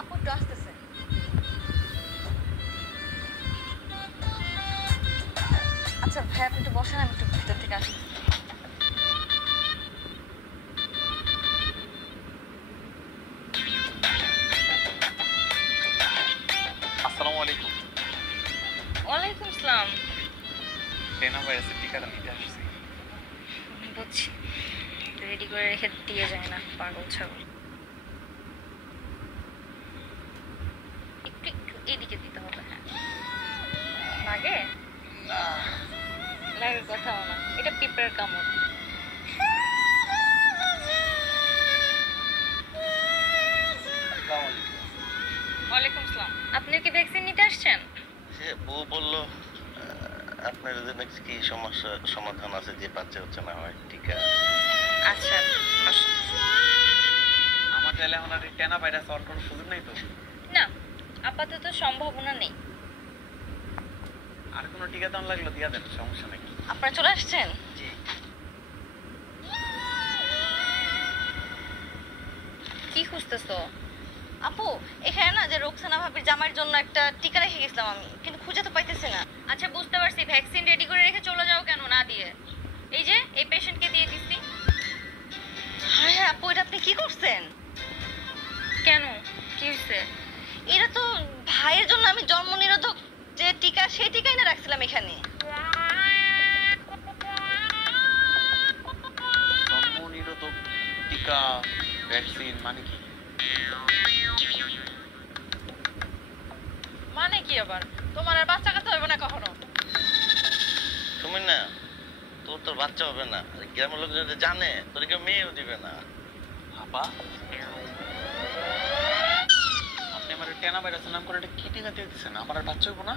আপু একটু আসতেছে। আচ্ছা ভাই আপনি একটু বসেন, আমি একটু ভিতর থেকে আসি। আসসালামু আলাইকুম। ওয়ালাইকুম আসসালাম। টেনা ভাইরাসের টিকাটা নিতে আসছি। বুঝছি, রেডি করে রেখে দিয়ে যায় না পাগল ছাগল। একটু একটু এদিকে দিতে হবে। হ্যাঁ লাগে, লাগার কথাও না, এটা পিঁপড়ার কামড়। ওয়ালাইকুম আসসালাম। আপনি কি ভ্যাকসিন নিতে আসছেন? সে বউ বলল আপনার জন্য কি সমস্যা সমাধান আছে, যে বাচ্চা হচ্ছে না হয় টিকা। আচ্ছা বসুন। আমার চাইলে এখন আর টেনা ভাইরাস হওয়ার কোনো সুযোগ নেই তো? না, আপাতত সম্ভাবনা নেই। আর কোনো টিকা দাম লাগলো দিয়া দেন, সমস্যা নেই। আপনারা চলে আসছেন? জি। কি খুঁজতেছো? আপু এখানে না যে রোকসানা ভাবির জামাইয়ের জন্য একটা টিকা রেখে গেছিলাম আমি, কিন্তু খুঁজে তো পাইতেছি না। আচ্ছা বুঝতে পারছি, ভ্যাকসিন রেডি করে রেখে চলে যাও কেন না দিয়ে? এই যে এই পেশেন্টকে দিয়ে দিছি। হ্যাঁ হ্যাঁ আপু, এটা আপনি কি করছেন? কেন, কি হয়েছে? এটা তো ভাইয়ের জন্য আমি জন্ম নিরোধক যে টিকা, সেই টিকাই না রাখছিলাম এখানে। জন্ম নিরোধক টিকা ভ্যাকসিন মানে কি? মানে কি আবার? তোমার আর বাচ্চা কাচ্চা হবে না কখনো? তুমি না, তোর বাচ্চা হবে না, গ্রামের লোক যদি জানে তোর কেউ মেয়েও দিবে না। আপা, আপনি আমার টেনা ভাইরাসের নাম করে এটা কি টিকা দিয়ে দিচ্ছেন? আমার আর বাচ্চা হইব না?